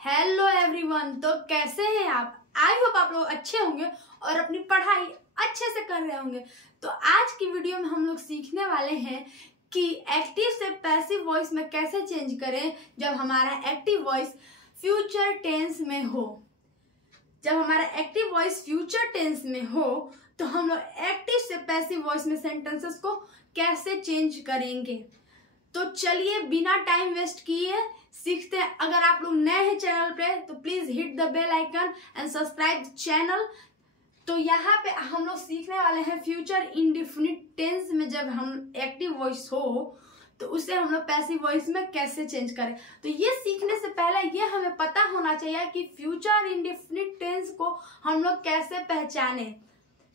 Hello everyone. तो कैसे हैं आप? आई होप आप लोग अच्छे होंगे और अपनी पढ़ाई अच्छे से कर रहे होंगे। तो आज की वीडियो में हम लोग सीखने वाले हैं कि एक्टिव से पैसिव वॉइस में कैसे चेंज करें जब हमारा एक्टिव वॉइस फ्यूचर टेंस में हो। जब हमारा एक्टिव वॉइस फ्यूचर टेंस में हो तो हम लोग एक्टिव से पैसिव वॉइस में सेंटेंसेस को कैसे चेंज करेंगे। तो चलिए बिना टाइम वेस्ट किए सीखते हैं। अगर आप लोग नए हैं चैनल पे तो please hit the bell icon and subscribe the channel. तो यहाँ पे हम लोग सीखने वाले हैं फ्यूचर इंडेफिनिट टेंस में जब हम एक्टिव वॉइस हो तो उसे हम लोग पैसिव वॉइस में कैसे चेंज करें। तो ये सीखने से पहले ये हमें पता होना चाहिए कि फ्यूचर इंडेफिनिट टेंस को हम लोग कैसे पहचाने।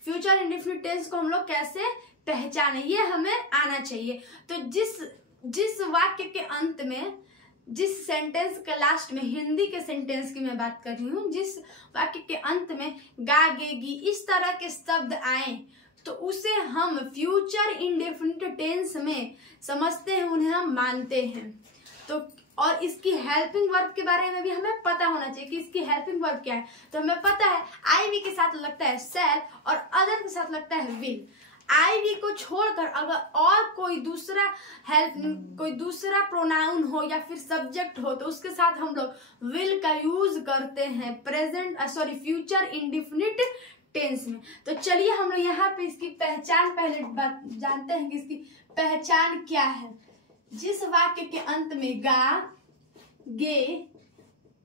फ्यूचर इंडेफिनिट टेंस को हम लोग कैसे पहचाने ये हमें आना चाहिए। तो जिस वाक्य के अंत में, जिस सेंटेंस के लास्ट में, हिंदी के सेंटेंस की मैं बात कर रही हूँ, जिस वाक्य के अंत में गा गेगी इस तरह के शब्द आए तो उसे हम फ्यूचर इंडेफिनिट टेंस में समझते हैं, उन्हें हम मानते हैं। तो और इसकी हेल्पिंग वर्ब के बारे में भी हमें पता होना चाहिए कि इसकी हेल्पिंग वर्ब क्या है। तो हमें पता है आईवी के साथ लगता है शैल और अदर के साथ लगता है विल। आईवी को छोड़कर अगर और कोई दूसरा प्रोनाउन हो या फिर सब्जेक्ट हो तो उसके साथ हम लोग विल का यूज करते हैं फ्यूचर इंडेफिनिट टेंस में। तो चलिए हम लोग यहाँ पे इसकी पहचान पहले जानते हैं कि इसकी पहचान क्या है। जिस वाक्य के अंत में गा गे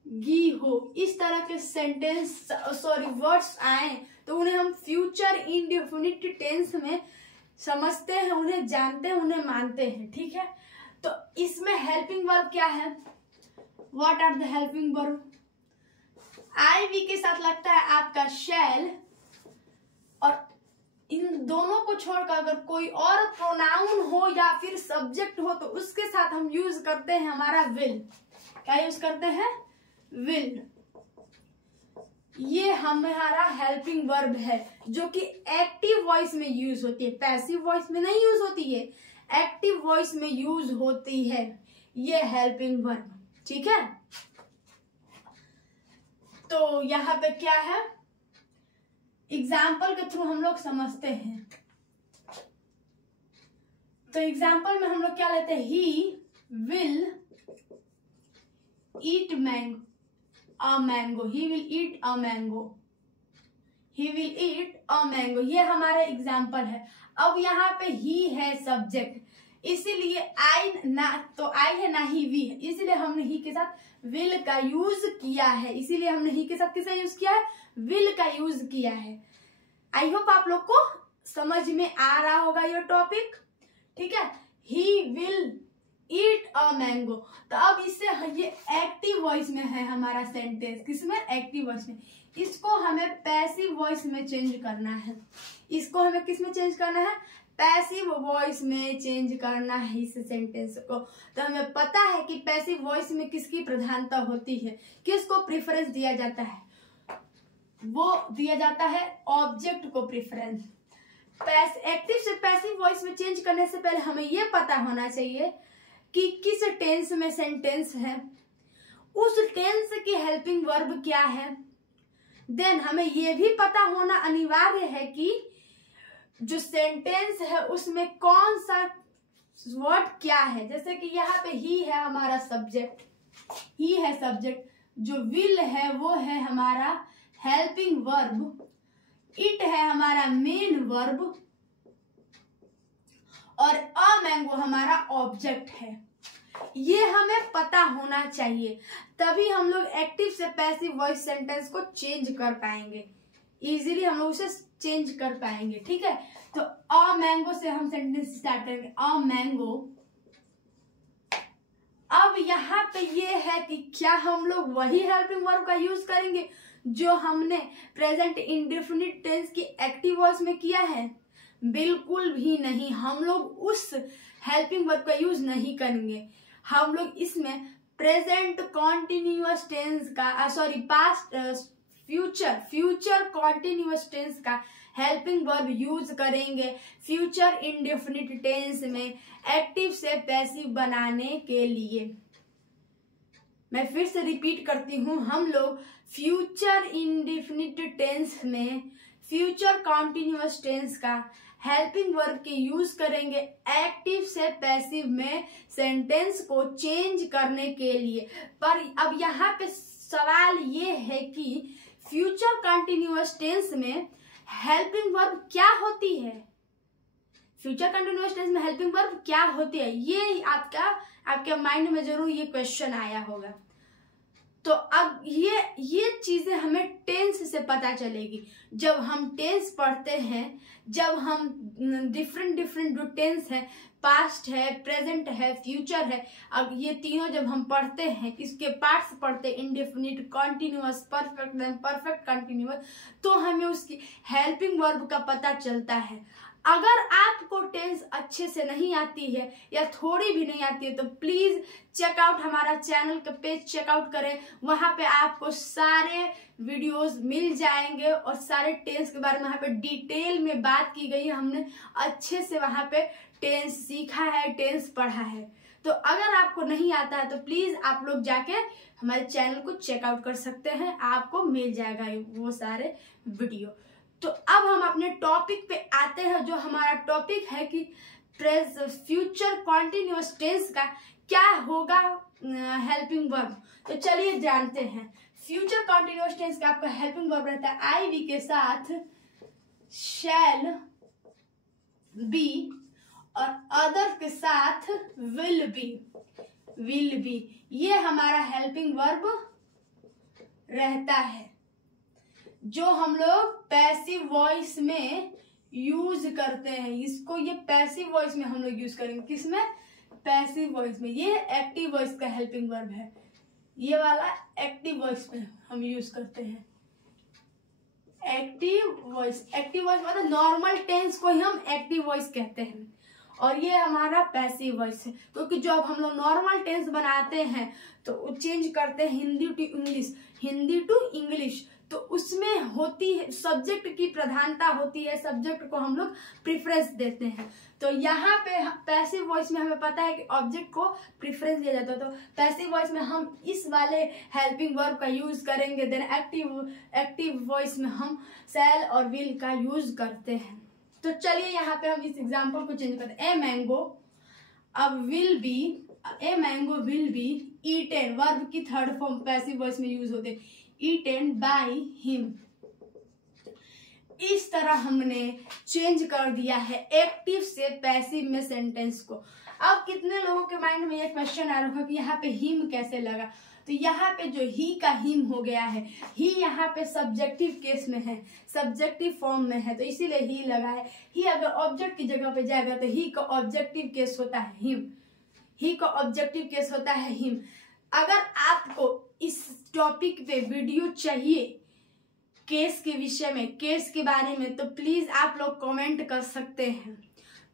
गी हो इस तरह के सेंटेंस वर्ड्स आए तो उन्हें हम फ्यूचर इंडेफिनिट टेंस में समझते हैं, उन्हें जानते हैं, उन्हें मानते हैं। ठीक है, तो इसमें हेल्पिंग वर्ब क्या है? What are the helping verb? IV के साथ लगता है आपका शैल और इन दोनों को छोड़कर अगर कोई और प्रोनाउन हो या फिर सब्जेक्ट हो तो उसके साथ हम यूज करते हैं हमारा विल। क्या यूज करते हैं? विल। ये हमारा हेल्पिंग वर्ब है जो कि एक्टिव वॉइस में यूज होती है, पैसिव वॉइस में नहीं यूज होती है, एक्टिव वॉइस में यूज होती है ये हेल्पिंग वर्ब। ठीक है, तो यहाँ पे क्या है, एग्जाम्पल के थ्रू हम लोग समझते हैं। तो एग्जाम्पल में हम लोग क्या लेते हैं? He will eat a mango. He will eat a mango. He will eat a mango. ये हमारा एग्जाम्पल है। अब यहाँ पे ही है सब्जेक्ट, इसीलिए आई है ना ही वी है, इसीलिए हमने ही के साथ विल का यूज किया है। इसीलिए हमने ही के साथ किसका यूज किया है? विल का यूज किया है। आई होप आप लोग को समझ में आ रहा होगा ये टॉपिक। ठीक है, he will eat a mango. तो अब इससे ये एक्टिव वॉइस में है हमारा सेंटेंस। किसमें? एक्टिव वॉइस में। इसको हमें पैसिव वॉइस में चेंज करना है। इसको हमें किस में चेंज करना है? पैसिव वॉइस में चेंज करना है इस सेंटेंस को। तो हमें पता है कि पैसिव वॉइस में किसकी प्रधानता होती है, किसको प्रेफरेंस दिया जाता है? वो दिया जाता है ऑब्जेक्ट को प्रेफरेंस। एक्टिव से पैसिव वॉइस में चेंज करने से पहले हमें यह पता होना चाहिए कि किस टेंस में सेंटेंस है, उस टेंस की हेल्पिंग वर्ब क्या है। देन हमें यह भी पता होना अनिवार्य है कि जो सेंटेंस है उसमें कौन सा वर्ड क्या है। जैसे कि यहाँ पे ही है हमारा सब्जेक्ट, ही है सब्जेक्ट, जो विल है वो है हमारा हेल्पिंग वर्ब, इट है हमारा मेन वर्ब और अ मैंगो हमारा ऑब्जेक्ट है। ये हमें पता होना चाहिए, तभी हम लोग एक्टिव से पैसिव वॉइस सेंटेंस को चेंज कर पाएंगे, इजीली हम लोग उसे चेंज कर पाएंगे। ठीक है, तो अ मैंगो से हम सेंटेंस स्टार्ट करेंगे। A mango. अब यहाँ पे ये है कि क्या हम लोग वही हेल्पिंग वर्ब का यूज करेंगे जो हमने प्रेजेंट इंडेफिनिट टेंस की एक्टिव वॉइस में किया है? बिल्कुल भी नहीं, हम लोग उस हेल्पिंग वर्ब का यूज नहीं करेंगे। हम लोग इसमें प्रेजेंट कॉन्टिन्यूअस टेंस का फ्यूचर कॉन्टिन्यूअस टेंस का हेल्पिंग वर्ब यूज करेंगे फ्यूचर इंडेफिनिट टेंस में एक्टिव से पैसिव बनाने के लिए। मैं फिर से रिपीट करती हूँ, हम लोग फ्यूचर इंडेफिनिट टेंस में फ्यूचर कॉन्टिन्यूअस टेंस का हेल्पिंग वर्ब के यूज करेंगे एक्टिव से पैसिव में सेंटेंस को चेंज करने के लिए। पर अब यहाँ पे सवाल ये है कि फ्यूचर कॉन्टिन्यूअस टेंस में हेल्पिंग वर्ब क्या होती है, फ्यूचर कंटिन्यूअस टेंस में हेल्पिंग वर्ब क्या होती है, ये आपके माइंड में जरूर ये क्वेश्चन आया होगा। तो अब ये चीजें हमें टेंस से पता चलेगी। जब हम टेंस पढ़ते हैं, जब हम डिफरेंट जो टेंस है, पास्ट है, प्रेजेंट है, फ्यूचर है, अब ये तीनों जब हम पढ़ते हैं, इसके पार्ट्स पढ़ते हैं, इंडेफिनिट, कॉन्टिन्यूअस, परफेक्ट कंटिन्यूअस, तो हमें उसकी हेल्पिंग वर्ब का पता चलता है। अगर आपको टेंस अच्छे से नहीं आती है या थोड़ी भी नहीं आती है तो प्लीज चेकआउट हमारा चैनल का पेज चेकआउट करें, वहां पे आपको सारे वीडियोस मिल जाएंगे और सारे टेंस के बारे में वहां पे डिटेल में बात की गई है। हमने अच्छे से वहां पे टेंस सीखा है, टेंस पढ़ा है। तो अगर आपको नहीं आता है तो प्लीज आप लोग जाके हमारे चैनल को चेकआउट कर सकते हैं, आपको मिल जाएगा वो सारे वीडियो। तो अब हम अपने टॉपिक पे आते हैं। जो हमारा टॉपिक है कि फ्यूचर कॉन्टिन्यूअस टेंस का क्या होगा हेल्पिंग वर्ब। तो चलिए जानते हैं। फ्यूचर कॉन्टिन्यूअस टेंस का आपका हेल्पिंग वर्ब रहता है आई वी के साथ शैल बी और अदर के साथ विल बी। ये हमारा हेल्पिंग वर्ब रहता है जो हम लोग पैसिव वॉइस में यूज करते हैं। इसको ये पैसिव वॉइस में हम लोग यूज करेंगे। किसमें? पैसिव वॉइस में। ये एक्टिव वॉइस का हेल्पिंग वर्ब है, ये वाला एक्टिव वॉइस में हम यूज करते हैं। एक्टिव वॉइस मतलब नॉर्मल टेंस को ही हम एक्टिव वॉइस कहते हैं और ये हमारा पैसिव वॉइस है। क्योंकि जब हम लोग नॉर्मल टेंस बनाते हैं तो चेंज करते हैं हिंदी टू इंग्लिश, तो उसमें होती है सब्जेक्ट की प्रधानता होती है, सब्जेक्ट को हम लोग प्रेफरेंस देते हैं। तो यहाँ पे पैसिव वॉइस में हमें पता है कि ऑब्जेक्ट को प्रेफरेंस दिया जाता है, तो पैसिव वॉइस में हम इस वाले हेल्पिंग वर्ब का यूज करेंगे। देन एक्टिव वॉइस में हम शैल और विल का यूज करते हैं। तो चलिए यहाँ पे हम इस एग्जाम्पल को चेंज करते हैं। A mango will be eaten, verb की थर्ड फॉर्म पैसिव वॉइस में यूज होते हैं, ईटेन बाय हिम। इस तरह हमने चेंज कर दिया है एक्टिव से पैसिव में सेंटेंस को। अब कितने लोगों के माइंड में ये क्वेश्चन आ रहा है कि यहाँ पे हिम कैसे लगा। तो यहाँ पे जो ही का हिम हो गया है, ही यहाँ पे सब्जेक्टिव केस में है, सब्जेक्टिव फॉर्म में है, तो इसीलिए ही लगा है। ही अगर ऑब्जेक्ट की जगह पे जाएगा तो ही का ऑब्जेक्टिव केस होता है हिम, ही का ऑब्जेक्टिव केस होता है हिम। अगर आपको इस टॉपिक पे वीडियो चाहिए केस के विषय में, केस के बारे में, तो प्लीज आप लोग कमेंट कर सकते हैं।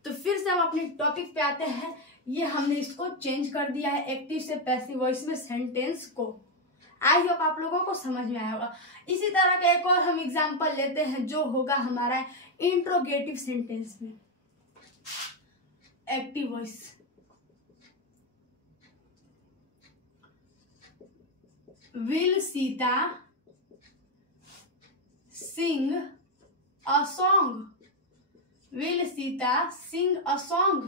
तो फिर से हम अपने टॉपिक पे आते हैं। ये हमने इसको चेंज कर दिया है एक्टिव से पैसिव वॉइस में सेंटेंस को। आई होप आप लोगों को समझ में आया होगा। इसी तरह का एक और हम एग्जांपल लेते हैं जो होगा हमारा इंट्रोगेटिव सेंटेंस में active voice. Will Sita sing a song? Will Sita sing a song?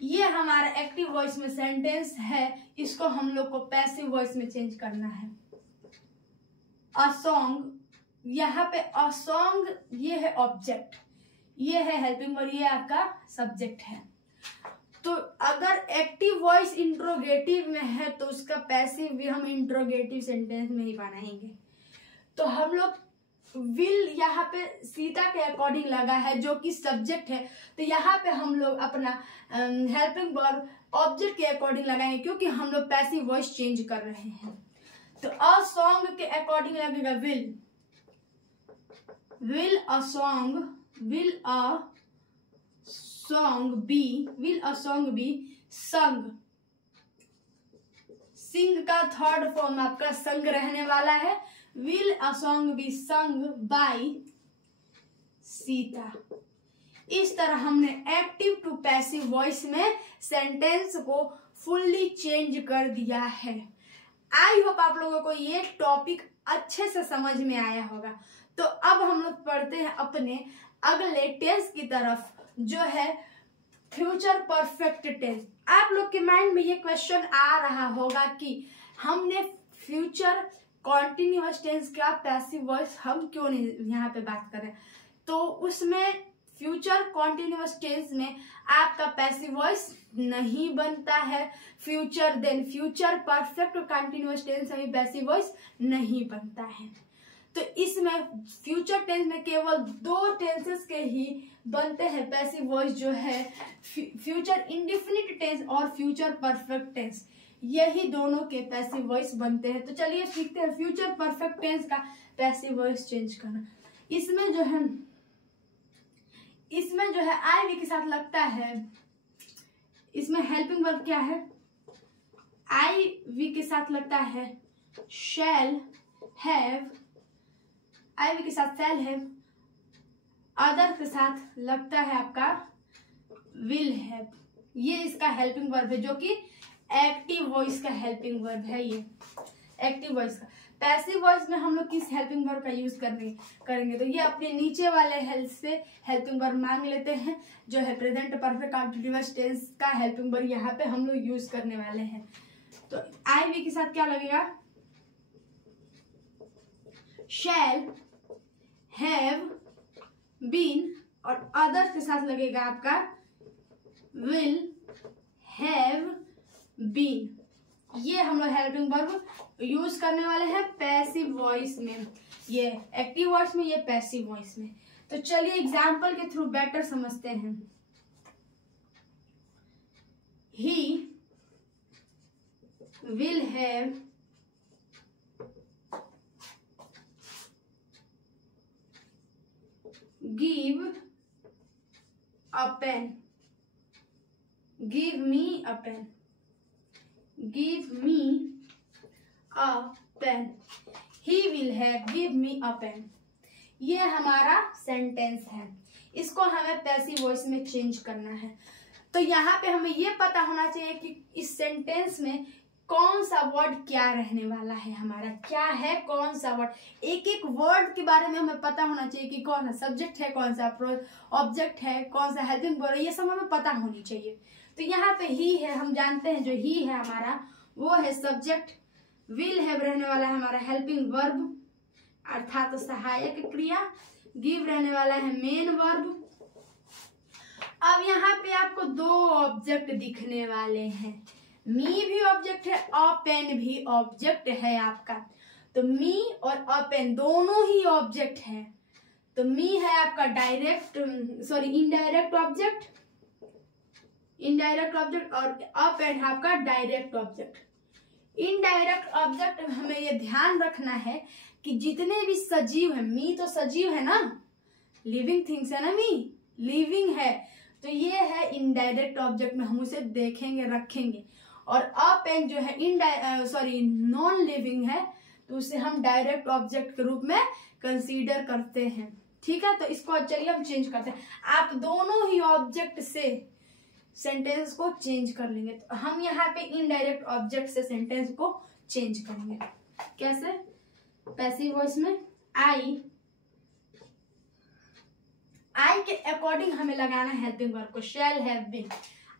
ये हमारा एक्टिव वॉइस में सेंटेंस है, इसको हम लोग को पैसिव वॉइस में चेंज करना है। अ सॉन्ग, यहाँ पे अ सॉन्ग ये है ऑब्जेक्ट, ये है हेल्पिंग वर्ब, ये आपका सब्जेक्ट है। तो अगर एक्टिव वॉइस इंट्रोगेटिव में है तो उसका पैसिव भी हम इंट्रोगेटिव सेंटेंस में ही बनाएंगे। तो हम लोग विल यहाँ पे सीता के अकॉर्डिंग लगा है जो कि सब्जेक्ट है, तो यहाँ पे हम लोग अपना हेल्पिंग वर्ब ऑब्जेक्ट के अकॉर्डिंग लगाएंगे क्योंकि हम लोग पैसिव वॉइस चेंज कर रहे हैं। तो अ सॉन्ग के अकॉर्डिंग लगेगा विल अ सॉन्ग बी संग। सिंग का थर्ड फॉर्म आपका संग रहने वाला है। Will a song be sung by Sita. इस तरह हमने एक्टिव टू पैसिव वॉइस में सेंटेंस को फुल्ली चेंज कर दिया है। आई होप आप लोगों को ये टॉपिक अच्छे से समझ में आया होगा। तो अब हम लोग पढ़ते हैं अपने अगले टेंस की तरफ, जो है फ्यूचर परफेक्ट टेंस। आप लोग के माइंड में ये क्वेश्चन आ रहा होगा कि हमने फ्यूचर कॉन्टिन्यूअस टेंस का पैसिव वॉइस हम क्यों नहीं यहाँ पे बात करें। तो उसमें फ्यूचर कॉन्टिन्यूअस टेंस में आपका पैसिव वॉइस नहीं बनता है। फ्यूचर परफेक्ट कॉन्टिन्यूअस टेंस में पैसिव वॉइस नहीं बनता है। तो इसमें फ्यूचर टेंस में केवल 2 टेंसेस के ही बनते हैं पैसिव वॉइस, जो है फ्यूचर इंडेफिनिट टेंस और फ्यूचर परफेक्ट टेंस। यही दोनों के पैसिव वॉइस बनते हैं। तो चलिए सीखते हैं फ्यूचर परफेक्ट टेंस का पैसिव वॉइस चेंज करना। इसमें जो है आई वी के साथ लगता है, इसमें हेल्पिंग वर्ब क्या है, आई वी के साथ लगता है शैल हैव, आई वी के साथ शैल हैव, अदर के साथ लगता है आपका विल हैव। ये इसका हेल्पिंग वर्ब है, जो कि एक्टिव वॉइस का हेल्पिंग वर्ब है। ये एक्टिव वॉइस का। पैसिव वॉइस में हम लोग किस हेल्पिंग वर्ब का यूज करेंगे, तो ये अपने नीचे वाले हेल्प से हेल्पिंग वर्ब मांग लेते हैं, जो है प्रेजेंट परफेक्ट कंटीन्यूअस टेंस का हेल्पिंग वर्ब यहाँ पे हम लोग यूज करने वाले हैं। तो आई वी के साथ क्या लगेगा, शैल हैव बीन, और अदर के साथ लगेगा आपका विल हैव बीन। ये हम लोग हेल्पिंग वर्ब यूज करने वाले हैं पैसिव वॉइस में, ये एक्टिव वॉइस में, ये पैसिव वॉइस में। तो चलिए एग्जाम्पल के थ्रू बेटर समझते हैं। He will have give a pen, give me a pen, give me a pen, he will have give me a pen. ये हमारा सेंटेंस है, इसको हमें पैसिव वॉइस में चेंज करना है। तो यहाँ पे हमें ये पता होना चाहिए कि इस सेंटेंस में कौन सा वर्ड क्या रहने वाला है, हमारा क्या है, कौन सा वर्ड। एक एक वर्ड के बारे में हमें पता होना चाहिए कि कौन सा सब्जेक्ट है, कौन सा ऑब्जेक्ट है, कौन सा हेल्पिंग वर्ब है, ये सब हमें पता होनी चाहिए। तो यहाँ पे ही है, हम जानते हैं जो ही है हमारा वो है सब्जेक्ट, विल हैव रहने वाला है हमारा हेल्पिंग वर्ब अर्थात तो सहायक क्रिया, गिव रहने वाला है मेन वर्ब। अब यहाँ पे आपको 2 ऑब्जेक्ट दिखने वाले हैं, मी भी ऑब्जेक्ट है और पेन भी ऑब्जेक्ट है आपका। तो मी और अ पेन दोनों ही ऑब्जेक्ट है। तो मी है आपका इनडायरेक्ट ऑब्जेक्ट और अ पेन है आपका डायरेक्ट ऑब्जेक्ट। इनडायरेक्ट ऑब्जेक्ट हमें ये ध्यान रखना है कि जितने भी सजीव है, मी तो सजीव है ना, लिविंग थिंग्स है ना, मी लिविंग है, तो ये है इनडायरेक्ट ऑब्जेक्ट में हम उसे देखेंगे रखेंगे। और अ पेन जो है नॉन लिविंग है, तो उसे हम डायरेक्ट ऑब्जेक्ट के रूप में कंसीडर करते हैं। ठीक है, तो इसको चलिए हम चेंज करते हैं। आप दोनों ही ऑब्जेक्ट से सेंटेंस को चेंज कर लेंगे। तो हम यहाँ पे इनडायरेक्ट ऑब्जेक्ट से सेंटेंस को चेंज करेंगे। कैसे? पैसिव वॉइस में आई के अकॉर्डिंग हमें लगाना है हेल्पिंग वर्ब को। Shall have been,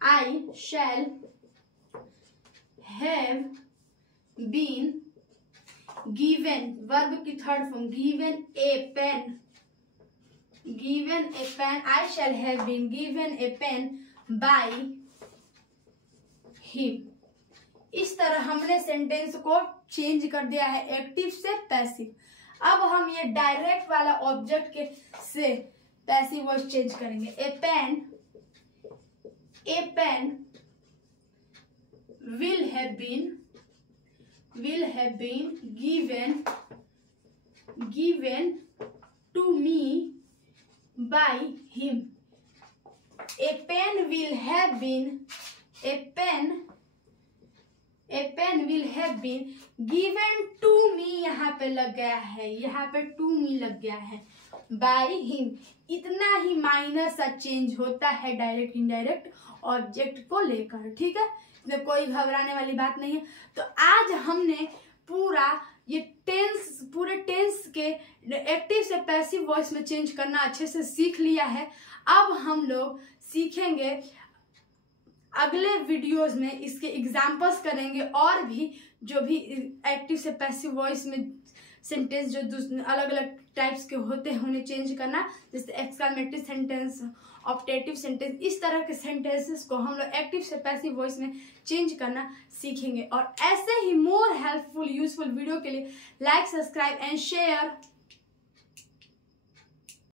I shall have been given, verb की third form, given a pen, I shall have been given a pen by him. इस तरह हमने सेंटेंस को चेंज कर दिया है एक्टिव से पैसिव। अब हम ये डायरेक्ट वाला ऑब्जेक्ट के से पैसिव वॉइस चेंज करेंगे। ए pen will have been given to me by him. A pen will have been given to me, यहाँ पे लग गया है, यहाँ पे to me लग गया है, by him। इतना ही माइनर सा चेंज होता है डायरेक्ट इनडायरेक्ट ऑब्जेक्ट को लेकर। ठीक है, इसमें कोई घबराने वाली बात नहीं है। तो आज हमने पूरे टेंस के एक्टिव से पैसिव वॉइस में चेंज करना अच्छे से सीख लिया है। अब हम लोग सीखेंगे, अगले वीडियोस में इसके एग्जाम्पल्स करेंगे और भी जो भी एक्टिव से पैसिव वॉइस में सेंटेंस जो अलग अलग टाइप्स के होते हैं उन्हें चेंज करना, जैसे एक्सक्लेमेटरी सेंटेंस, ऑप्टेटिव सेंटेंस, इस तरह के सेंटेंसेस को हम लोग एक्टिव से पैसिव वॉइस में चेंज करना सीखेंगे। और ऐसे ही मोर हेल्पफुल यूजफुल वीडियो के लिए लाइक, सब्सक्राइब एंड शेयर।